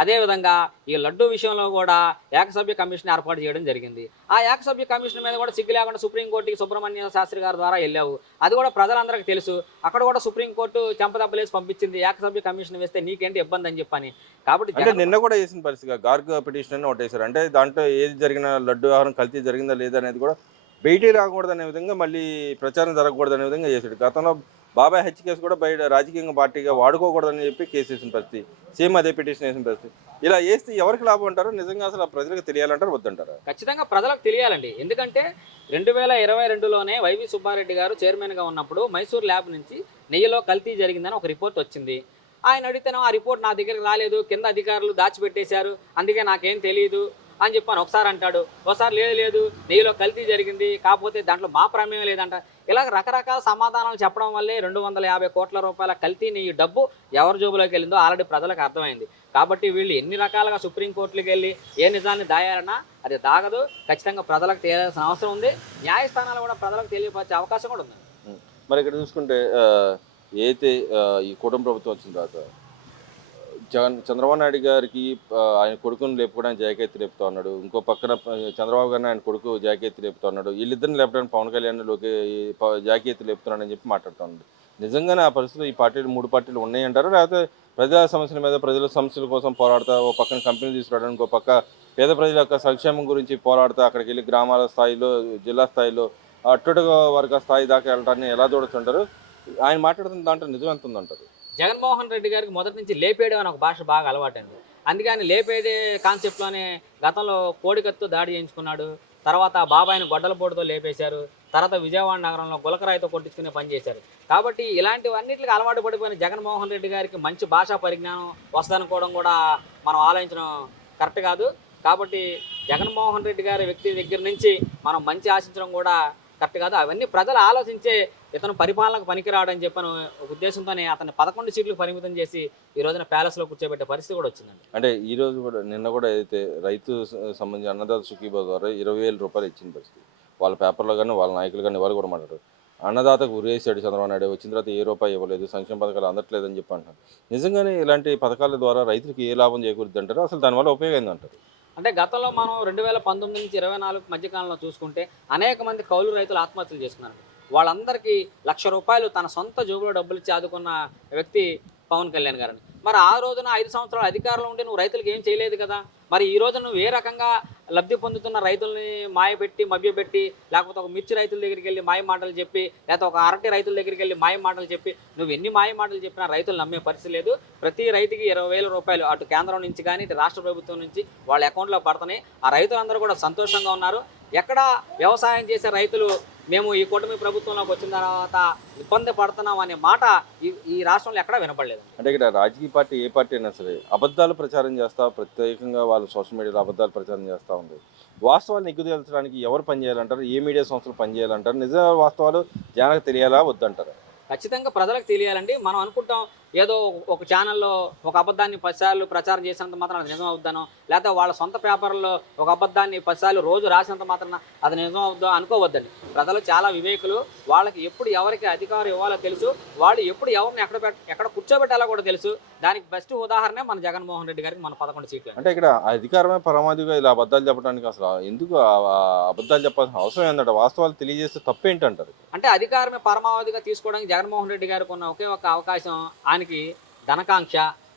అదేవిధంగా ఈ లడ్డు విషయంలో కూడా ఏకసభ్య కమిషన్ ఏర్పాటు చేయడం జరిగింది. ఆ ఏకసభ్య కమిషన్ మీద కూడా సిగ్గు లేకుండా సుప్రీంకోర్టుకి సుబ్రహ్మణ్య శాస్త్రి గారి ద్వారా వెళ్ళావు. అది కూడా ప్రజలందరికీ తెలుసు. అక్కడ కూడా సుప్రీంకోర్టు చెంపదెబ్బలేసి పంపించింది, ఏకసభ్య కమిషన్ వేస్తే నీకేంటి ఇబ్బంది అని చెప్పని. కాబట్టి అంటే నిన్న కూడా వేసిన పరిస్థితిగా గార్గ్ పిటిషన్ అని ఒకటి వేశారు. అంటే దాంట్లో ఏది జరిగిన లడ్డు ఆహారం కల్తీ జరిగిందా లేదా అనేది కూడా బయటికి రాకూడదనే విధంగా, మళ్ళీ ప్రచారం జరగకూడదనే విధంగా చేశాడు. గతంలో బాబాయ్ హత్య కేసు కూడా బయట రాజకీయంగా పార్టీగా వాడుకోకూడదని చెప్పి కేసు వేసిన పరిస్థితి, సేమ్ అదే పిటిషన్ వేసిన పరిస్థితి. ఇలా వేస్తే ఎవరికి లాభం అంటారు? నిజంగా అసలు ఆ ప్రజలకు తెలియాలంటారు, వద్దంటారా? ఖచ్చితంగా ప్రజలకు తెలియాలండి. ఎందుకంటే 2022లోనే వైవి సుబ్బారెడ్డి గారు చైర్మన్గా ఉన్నప్పుడు మైసూర్ ల్యాబ్ నుంచి నెయ్యిలో కల్తీ జరిగిందని ఒక రిపోర్ట్ వచ్చింది. ఆయన అడిగితేనో ఆ రిపోర్ట్ నా దగ్గరికి రాలేదు, కింద అధికారులు దాచిపెట్టేశారు, అందుకే నాకేం తెలియదు అని చెప్పాను. ఒకసారి అంటాడు, ఒకసారి లేదు నెయ్యిలో కల్తీ జరిగింది, కాకపోతే దాంట్లో మా ప్రమేయం లేదంట. ఇలా రకరకాల సమాధానాలు చెప్పడం వల్లే 250 కోట్ల రూపాయల కల్తీ నెయ్యి డబ్బు ఎవరి జోబులోకి వెళ్ళిందో ఆల్రెడీ ప్రజలకు అర్థమైంది. కాబట్టి వీళ్ళు ఎన్ని రకాలుగా సుప్రీంకోర్టులకు వెళ్ళి ఏ నిజాన్ని దాయాలన్నా అది దాగదు. ఖచ్చితంగా ప్రజలకు తెలియాల్సిన అవసరం ఉంది. న్యాయస్థానాలు కూడా ప్రజలకు తెలియపరిచే అవకాశం కూడా ఉంది. మరి ఇక్కడ చూసుకుంటే ఏదైతే ఈ కూటమి ప్రభుత్వం వచ్చిన తర్వాత చంద్రబాబు నాయుడు గారికి ఆయన కొడుకుని లేపుకోవడానికి జాకెత్తి లేపుతా ఉన్నాడు, ఇంకో పక్కన చంద్రబాబు గారిని ఆయన కొడుకు జాకెత్తి లేపుతా ఉన్నాడు, వీళ్ళిద్దరిని లేపడానికి పవన్ కళ్యాణ్ జాకెత్తి లేపుతున్నాడని చెప్పి మాట్లాడుతూ ఉన్నాడు. నిజంగానే ఆ పరిస్థితులు ఈ పార్టీలు 3 పార్టీలు ఉన్నాయంటారు, లేకపోతే ప్రజా సమస్యల మీద ప్రజల సమస్యల కోసం పోరాడుతా ఓ పక్కన కంపెనీ తీసుకురావడానికి, ఇంకో పక్క పేద ప్రజల యొక్క సంక్షేమం గురించి పోరాడుతూ అక్కడికి వెళ్ళి గ్రామాల స్థాయిలో, జిల్లా స్థాయిలో, అట్టడుగు వర్గ స్థాయి దాకా వెళ్ళడాన్ని ఎలా చూడొచ్చుంటారు? ఆయన మాట్లాడుతున్న దాంట్లో నిజం ఎంత ఉందంటారు? జగన్మోహన్ రెడ్డి గారికి మొదటి నుంచి లేపేయడం అని ఒక భాష బాగా అలవాటండి. అందుకని లేపేదే కాన్సెప్ట్లోనే గతంలో కోడికత్తో దాడి చేయించుకున్నాడు, తర్వాత బాబాయిని గొడ్డలపోటుతో లేపేశారు, తర్వాత విజయవాడ నగరంలో గులకరాయితో కొట్టించుకునే పని చేశారు. కాబట్టి ఇలాంటివన్నిటికి అలవాటు పడిపోయిన జగన్మోహన్ రెడ్డి గారికి మంచి భాషా పరిజ్ఞానం వస్తుందనుకోవడం కూడా మనం ఆలోచించడం కరెక్ట్ కాదు. కాబట్టి జగన్మోహన్ రెడ్డి గారి వ్యక్తి దగ్గర నుంచి మనం మంచి ఆశించడం కూడా కరెక్ట్ కాదు. అవన్నీ ప్రజలు ఆలోచించే ఇతను పరిపాలనకు పనికిరాడని చెప్పను ఉద్దేశంతోనే అతన్ని 11 సీట్లు పరిమితం చేసి ఈ రోజున ప్యాలెస్లో కూర్చోబెట్టే పరిస్థితి కూడా వచ్చిందండి. అంటే ఈ రోజు కూడా నిన్న కూడా ఏదైతే రైతు సంబంధించి అన్నదాత సుఖీభావ ద్వారా 20,000 రూపాయలు ఇచ్చిన పరిస్థితి, వాళ్ళ పేపర్లో కానీ వాళ్ళ నాయకులు కానీ వాళ్ళు కూడా మాట్లాడారు. అన్నదాతకు ఉరేసాడు చంద్రబాబు నాయుడు, వచ్చిన తర్వాత ఏ రూపాయి ఇవ్వలేదు, సంక్షేమ పథకాలు అందట్లేదని చెప్పి అంటారు. నిజంగానే ఇలాంటి పథకాల ద్వారా రైతులకు ఏ లాభం చేకూరుద్ది అంటారు? అసలు దానివల్ల ఉపయోగం ఏందంటారు? అంటే గతంలో మనం 2019 నుంచి 24 మధ్యకాలంలో చూసుకుంటే అనేక మంది కౌలు రైతులు ఆత్మహత్యలు చేసుకున్నారు. వాళ్ళందరికీ ₹1,00,000 తన సొంత జోబులో డబ్బులు ఇచ్చి ఆదుకున్న వ్యక్తి పవన్ కళ్యాణ్ గారని. మరి ఆ రోజున 5 సంవత్సరాలు అధికారంలో ఉండి నువ్వు రైతులకు ఏం చేయలేదు కదా. మరి ఈ రోజు నువ్వు ఏ రకంగా లబ్ధి పొందుతున్న రైతుల్ని మాయపెట్టి మభ్యపెట్టి, లేకపోతే ఒక మిర్చి రైతుల దగ్గరికి వెళ్ళి మాయ మాటలు చెప్పి, లేకపోతే ఒక అరటి రైతుల దగ్గరికి వెళ్ళి మాయ మాటలు చెప్పి, నువ్వు ఎన్ని మాయ మాటలు చెప్పినా రైతులు నమ్మే పరిస్థితి లేదు. ప్రతి రైతుకి 20,000 రూపాయలు అటు కేంద్రం నుంచి కానీ ఇటు రాష్ట్ర ప్రభుత్వం నుంచి వాళ్ళ అకౌంట్లో పడుతున్నాయి. ఆ రైతులందరూ కూడా సంతోషంగా ఉన్నారు. ఎక్కడ వ్యవసాయం చేసే రైతులు మేము ఈ కూటమి ప్రభుత్వంలోకి వచ్చిన తర్వాత ఇబ్బంది పడుతున్నాం అనే మాట ఈ రాష్ట్రంలో ఎక్కడా వినపడలేదు. అంటే ఇక్కడ రాజకీయ పార్టీ ఏ పార్టీ అయినా సరే అబద్ధాలు ప్రచారం చేస్తా, ప్రత్యేకంగా వాళ్ళు సోషల్ మీడియాలో అబద్ధాలు ప్రచారం చేస్తూ ఉంది. వాస్తవాలు ఎగ్గుదేల్చడానికి ఎవరు పనిచేయాలంటారు? ఏ మీడియా సంస్థలు పనిచేయాలంటారు? నిజ వాస్తవాలు జనాలకు తెలియాలా వద్దంటారు? ఖచ్చితంగా ప్రజలకు తెలియాలండి. మనం అనుకుంటాం ఏదో ఒక ఛానల్లో ఒక అబద్ధాన్ని 10 సార్లు ప్రచారం చేసినంత మాత్రం అది నిజం అవుద్దానో, లేకపోతే వాళ్ళ సొంత పేపర్లో ఒక అబద్ధాన్ని 10 సార్లు రోజు రాసినంత మాత్రం అది నిజం అవుద్దో అనుకోవద్దండి. ప్రజలు చాలా వివేకులు. వాళ్ళకి ఎప్పుడు ఎవరికి అధికారం ఇవ్వాలో తెలుసు, వాళ్ళు ఎప్పుడు ఎవరిని ఎక్కడ కూర్చోబెట్టాలో కూడా తెలుసు. దానికి బెస్ట్ ఉదాహరణ మన జగన్మోహన్ రెడ్డి గారికి మన 11 సీట్లు. అంటే ఇక్కడ అధికారమే పరమాధిగా ఇలా అబద్ధాలు చెప్పడానికి అసలు ఎందుకు అబద్ధాలు చెప్పాల్సిన అవసరం ఏంటంటే వాస్తవాలు తెలియజేస్తే తప్పేంటంటారు? అంటే అధికారమే పరమావధిగా తీసుకోవడానికి జగన్మోహన్ రెడ్డి గారికి ఉన్న ఒకే ఒక అవకాశం, ఆయనకి ధనకాంక్ష,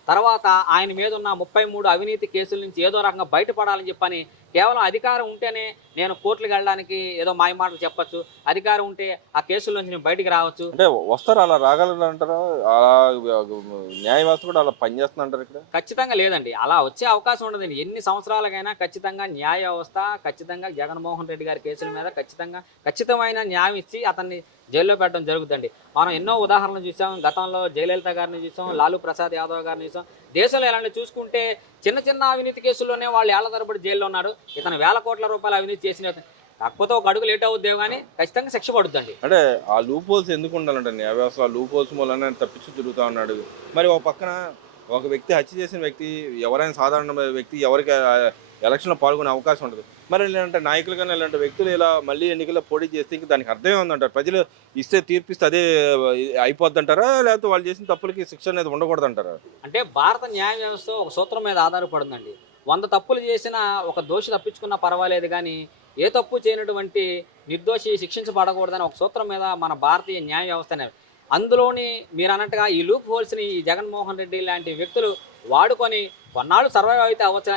తర్వాత ఆయన మీద ఉన్న 33 అవినీతి కేసుల నుంచి ఏదో రకంగా బయటపడాలని చెప్పని కేవలం అధికారం ఉంటేనే నేను కోర్టులకు వెళ్ళడానికి ఏదో మాయ మాటలు చెప్పచ్చు, అధికారం ఉంటే ఆ కేసుల నుంచి నేను బయటికి రావచ్చు. అంటే వస్తారు, అలా రాగలరు అంటారా? అలా న్యాయ వ్యవస్థ కూడా అలా పనిచేస్తుంది అంటారు ఇక్కడ? ఖచ్చితంగా లేదండి, అలా వచ్చే అవకాశం ఉండదండి. ఎన్ని సంవత్సరాలకైనా ఖచ్చితంగా న్యాయ వ్యవస్థ ఖచ్చితంగా జగన్మోహన్ రెడ్డి గారి కేసుల మీద ఖచ్చితమైన న్యాయం ఇచ్చి అతన్ని జైల్లో పెట్టడం జరుగుతుందండి. మనం ఎన్నో ఉదాహరణలు చూసాం. గతంలో జయలలిత గారిని చూసాం, లాలూ ప్రసాద్ యాదవ్ గారిని చూసాం. దేశంలో ఎలాంటి చూసుకుంటే చిన్న అవినీతి కేసుల్లోనే వాళ్ళు ఏళ్ల తరబడి జైల్లో ఉన్నారు. ఇతను వేల కోట్ల రూపాయల అవినీతి చేసిన, కాకపోతే ఒక అడుగు లేట్ అవుద్దేమో కానీ ఖచ్చితంగా శిక్ష పడుతుందండి. అంటే ఆ లూప్ హోల్స్ ఎందుకు ఉండాలంటే న్యాయ వ్యవస్థ ఆ లూప్ హోల్స్ మూలన తప్పించి తిరుగుతూ ఉన్నాడు. మరి ఒక పక్కన ఒక వ్యక్తి హత్య చేసిన వ్యక్తి ఎవరైనా సాధారణ వ్యక్తి ఎవరికి ఎలక్షన్లో పాల్గొనే అవకాశం ఉండదు. మరి ఇలాంటి నాయకులు కానీ ఇలాంటి వ్యక్తులు ఇలా మళ్ళీ ఎన్నికల్లో పోటీ చేస్తే ఇంక దానికి అర్థమే ఉందంటారు. ప్రజలు ఇస్తే తీర్పిస్తే అదే అయిపోద్ది అంటారా, లేకపోతే వాళ్ళు చేసిన తప్పులకి శిక్ష అనేది ఉండకూడదు అంటారా? అంటే భారత న్యాయ వ్యవస్థ ఒక సూత్రం మీద ఆధారపడిందండి. 100 తప్పులు చేసిన ఒక దోషి తప్పించుకున్నా పర్వాలేదు, కానీ ఏ తప్పు చేయనటువంటి నిర్దోషి శిక్షించబడకూడదని ఒక సూత్రం మీద మన భారతీయ న్యాయ వ్యవస్థ అనేది. అందులోని మీరు అన్నట్టుగా ఈ లూప్ హోల్స్ని ఈ జగన్మోహన్ రెడ్డి లాంటి వ్యక్తులు వాడుకొని కొన్నాళ్ళు సర్వైవ్ అయితే అవ్వచ్చు,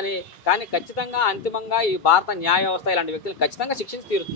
కానీ ఖచ్చితంగా అంతిమంగా ఈ భారత న్యాయ వ్యవస్థ ఇలాంటి వ్యక్తులు ఖచ్చితంగా శిక్షించి తీరుతుంది.